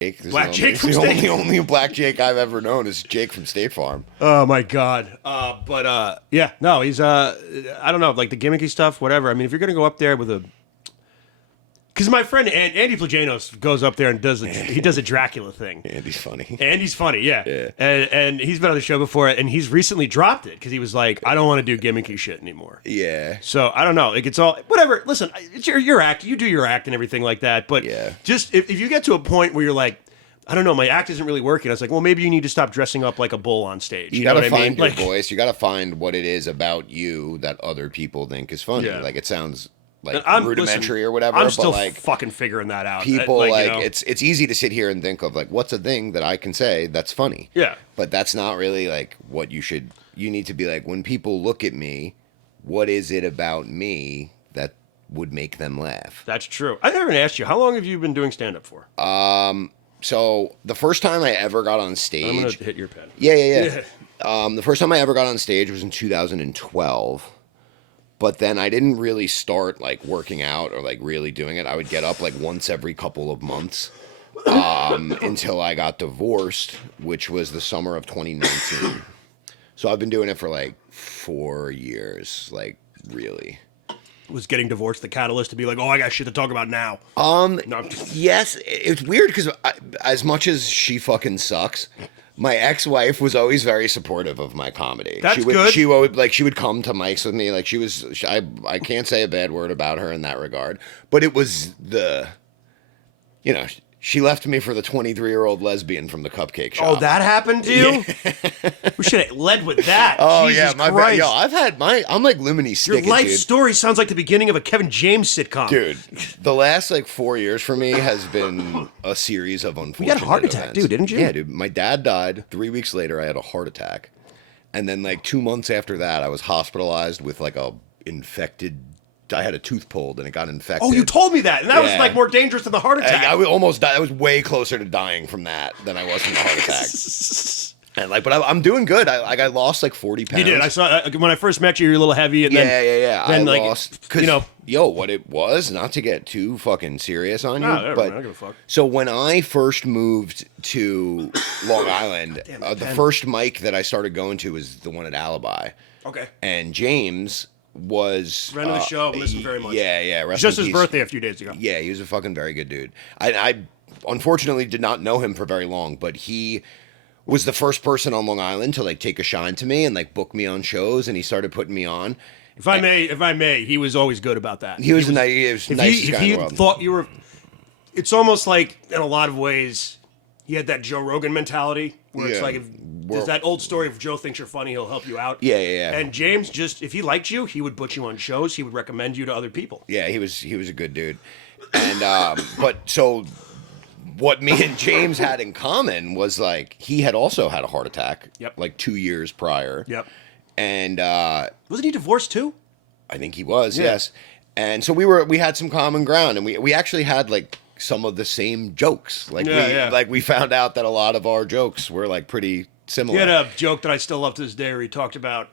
Jake. Black Jake from the State. only Black Jake I've ever known is Jake from State Farm. Oh my God. Yeah, no, he's I don't know, like the gimmicky stuff, whatever. I mean, if you're gonna go up there with a, because my friend Andy Flagenos goes up there and does a Dracula thing. Andy's funny. Andy's funny, yeah. Yeah. And he's been on the show before, and he's recently dropped it because he was like, I don't want to do gimmicky shit anymore. Yeah. So I don't know. Like, it's all whatever. Listen, it's your act. You do your act and everything like that. But Yeah. just if you get to a point where you're like, I don't know, my act isn't really working. I was like, well, maybe you need to stop dressing up like a bull on stage. You know gotta what I mean? find your Like, voice. You gotta find what it is about you that other people think is funny. Yeah. Like it sounds like I'm- rudimentary listen, or whatever. I'm still but like fucking figuring that out. people Like, like you know? it's easy to sit here and think of like what's a thing that I can say that's funny. Yeah. But that's not really like what you should. You need to be like, when people look at me, what is it about me that would make them laugh? That's true. I never asked you, how long have you been doing stand-up for? So the first time I ever got on I'm stage, going to hit your pen. yeah. The first time I ever got on stage was in 2012. But then I didn't really start like working out or like really doing it. I would get up like once every couple of months until I got divorced, which was the summer of 2019. So I've been doing it for like 4 years, like really. Was getting divorced the catalyst to be like, oh, I got shit to talk about now? No. Yes, it's weird because as much as she fucking sucks, my ex-wife was always very supportive of my comedy. That's she would, good. She would come to mics with me. Like I can't say a bad word about her in that regard. But it was she left me for the 23-year-old lesbian from the cupcake shop. Oh, that happened to you? We should have led with that. Oh Jesus yeah, my Christ. Yo, I'm like Lemony Snicket, Your life dude. story sounds like the beginning of a Kevin James sitcom. Dude, the last like 4 years for me has been a series of unfortunate You had a heart attack, events. dude, didn't you? Yeah, dude. My dad died. 3 weeks later, I had a heart attack. And then like 2 months after that, I was hospitalized with like I had a tooth pulled and it got infected. Oh, you told me that, and that was Yeah. like more dangerous than the heart attack. I almost died. I was way closer to dying from that than I was from the heart attack. And like, but I'm doing good. I lost like 40 pounds. You did. I saw when I first met you. You were a little heavy, and then Yeah. Then I like lost, what it was, not to get too fucking serious on you, Never but mind, I don't give a fuck. so when I first moved to Long Island, the first mic that I started going to was the one at Alibi. Okay. And James was Friend of the show, listen very much. Yeah. Rest Just in his peace. birthday a few days ago. Yeah, he was a fucking very good dude. I unfortunately did not know him for very long, but he was the first person on Long Island to like take a shine to me and like book me on shows, and he started putting me on. If I may, he was always good about that. He was the nicest If guy he in the world. thought you were, it's almost like in a lot of ways, he had that Joe Rogan mentality where it's Yeah. like, there's that old story of Joe thinks you're funny, he'll help you out. Yeah. And James just, if he liked you, he would put you on shows. He would recommend you to other people. Yeah, he was a good dude. And but so what me and James had in common was like he had also had a heart attack. Yep. Like 2 years prior. Yep. And Wasn't he divorced too? I think he was, Yeah. yes. And so we had some common ground, and we actually had like some of the same jokes. Like we found out that a lot of our jokes were like pretty similar. He had a joke that I still love to this day where he talked about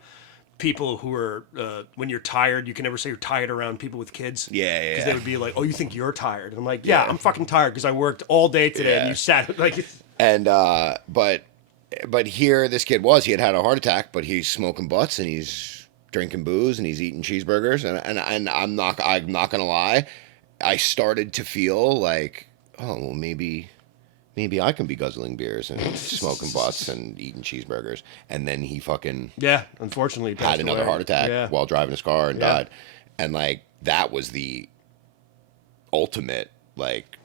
people who are, when you're tired, you can never say you're tired around people with kids. Yeah. Because they would be like, oh, you think you're tired? And I'm like, yeah, I'm fucking tired because I worked all day today and Yeah. you sat like... And but here this kid he had a heart attack, but he's smoking butts and he's drinking booze and he's eating cheeseburgers, and I'm not gonna lie, I started to feel like, oh well, maybe I can be guzzling beers and smoking butts and eating cheeseburgers. And then he fucking unfortunately had passed another away. heart attack Yeah. while driving his car and died. And like that was the ultimate like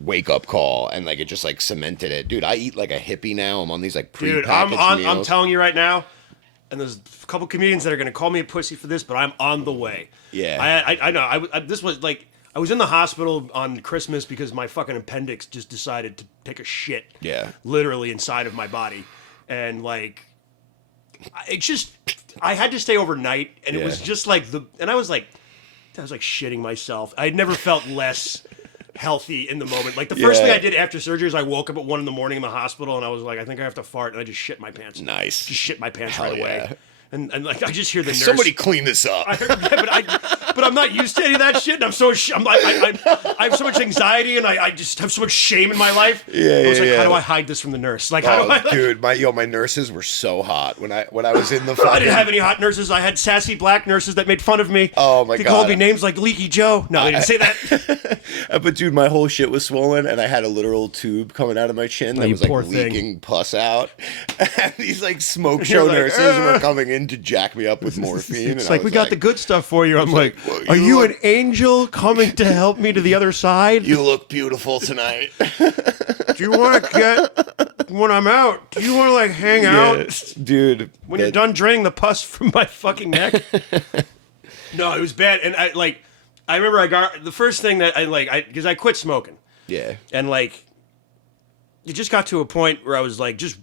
wake up call, and like it just like cemented it. Dude, I eat like a hippie now. I'm on these like Dude, prepackaged meals. I'm telling you right now, and there's a couple comedians that are going to call me a pussy for this, but I'm on the way. Yeah. I know. This was like, I was in the hospital on Christmas because my fucking appendix just decided to take a shit. Yeah. Literally inside of my body. And like, I had to stay overnight, and it was just like I was like shitting myself. I had never felt less healthy in the moment. Like the first thing I did after surgery is I woke up at 1 a.m. in the hospital, and I was like, I think I have to fart, and I just shit my pants. Nice. Just shit my pants Hell right away. yeah. And like I just hear the nurse. Somebody clean this up. But but I'm not used to any of that shit. And I'm so I have so much anxiety, and I just have so much shame in my life. I was like, how do I hide this from the nurse? Like, how do I? Dude, my nurses were so hot when I was in the. I didn't have any hot nurses. I had sassy black nurses that made fun of me. Oh my God! They God. called me names like Leaky Joe. No, they didn't say that. But dude, my whole shit was swollen, and I had a literal tube coming out of my chin that was like leaking pus out. And these like smoke show nurses were coming in to jack me up with morphine. It's like, we got the good stuff for you. I'm like, well, are you an angel coming to help me to the other side? You look beautiful tonight. Do you want to get, when I'm out, do you want to like hang out? Dude. When you're done draining the pus from my fucking neck? No, it was bad. And I remember I got, the first thing that because I quit smoking. Yeah. And like, it just got to a point where I was like, just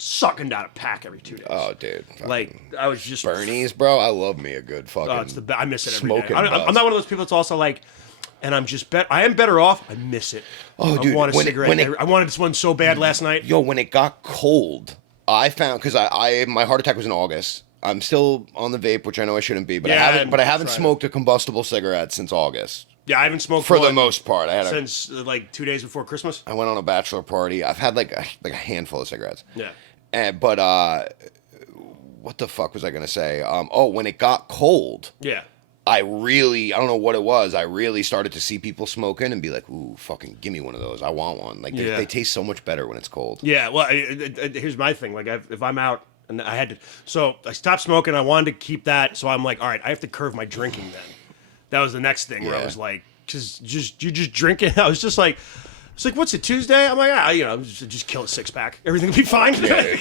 sucking down a pack every 2 days. Oh, dude. Like, I was just... Bernie's, bro. I love me a good fucking... Oh, it's the best. I miss it every smoking day. I'm not one of those people that's also like, and I'm just... I am better off. I miss it. Oh, dude. I want a cigarette. I wanted this one so bad last night. Yo, when it got cold, I found... Because my heart attack was in August. I'm still on the vape, which I know I shouldn't be, but I haven't smoked a combustible cigarette since August. Yeah, I haven't smoked for the most part. Since like 2 days before Christmas. I went on a bachelor party. I've had like a handful of cigarettes. Yeah. But what the fuck was I gonna say? When it got cold. Yeah. I don't know what it was. I really started to see people smoking and be like, ooh, fucking give me one of those. I want one. Like, they taste so much better when it's cold. Yeah, well, here's my thing. Like, if I'm out, and I had to... So, I stopped smoking. I wanted to keep that. So, I'm like, all right, I have to curb my drinking then. That was the next thing where I was like, because you just drink it. I was just like... It's like, what's it, Tuesday? I'm like, just kill a 6-pack. Everything will be fine. Yeah.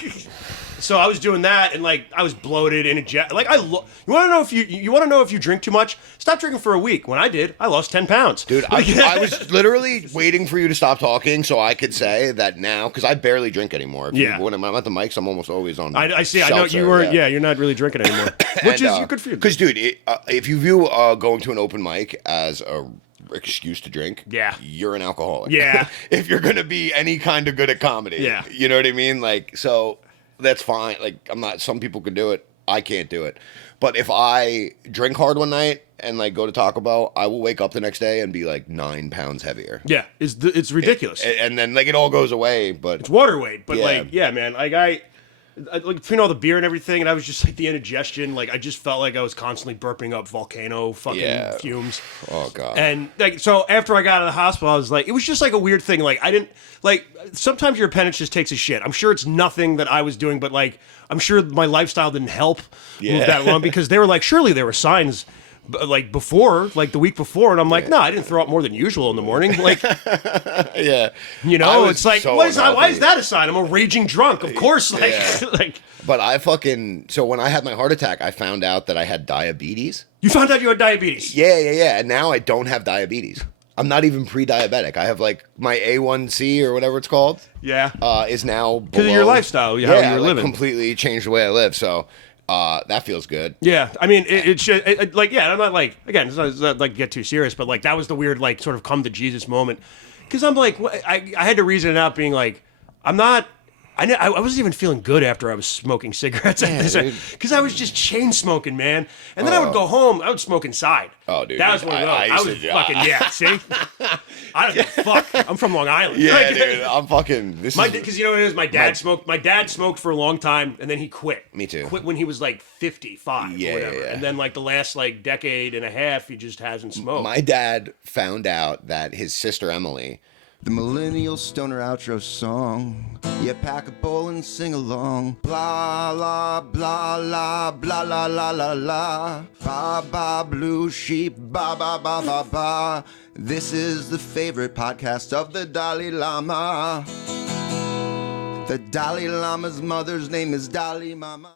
So I was doing that, and like I was bloated and you want to know if you drink too much? Stop drinking for a week. When I did, I lost 10 pounds. Dude, I was literally waiting for you to stop talking so I could say that now, because I barely drink anymore. When I'm at the mics, I'm almost always on. I see. Seltzer, I know you weren't. Yeah, you're not really drinking anymore, which is good for you. Because, dude, if you view going to an open mic as a excuse to drink, you're an alcoholic. Yeah. If you're gonna be any kind of good at comedy, you know what I mean. Like, so that's fine. Like, I'm not. Some people can do it. I can't do it. But if I drink hard one night and like go to Taco Bell, I will wake up the next day and be like 9 pounds heavier. Yeah, it's ridiculous. And then like it all goes away. But it's water weight. But man, like I like between all the beer and everything, and I was just like the indigestion. Like I just felt like I was constantly burping up volcano fucking fumes. Oh god. And like so, after I got out of the hospital, I was like, it was just like a weird thing. Like I didn't like. Sometimes your appendix just takes a shit. I'm sure it's nothing that I was doing, but like I'm sure my lifestyle didn't help move that along because they were like, surely there were signs. Like before, like the week before, and I'm like, no, I didn't throw up more than usual in the morning. Like, it's like, so why is that a sign? I'm a raging drunk, of course. Like, But so when I had my heart attack, I found out that I had diabetes. You found out you had diabetes? Yeah. And now I don't have diabetes. I'm not even pre-diabetic. I have like my A1C or whatever it's called. Yeah. Is now because of your lifestyle, how you're living. Completely changed the way I live. So. That feels good. Yeah, I mean, it should I'm not like again, it's not like get too serious, but like that was the weird like sort of come to Jesus moment because I'm like I had to reason it out, being like I'm not. I wasn't even feeling good after I was smoking cigarettes because I was just chain smoking, man. And then I would go home. I would smoke inside. Oh, dude, that was one of those. I was fucking see. I don't fuck. I'm from Long Island. Yeah, dude. I'm fucking. Because you know what it is. My dad smoked. My dad smoked for a long time, and then he quit. Me too. Quit when he was like 55 or whatever. Yeah. And then like the last like decade and a half, he just hasn't smoked. My dad found out that his sister Emily. The Millennial Stoner outro song. Yeah, pack a bowl and sing along. Blah, la, blah, la, blah, la, la, la, la. Ba, ba, blue sheep, ba, ba, ba, ba, ba. This is the favorite podcast of the Dalai Lama. The Dalai Lama's mother's name is Dalai Mama.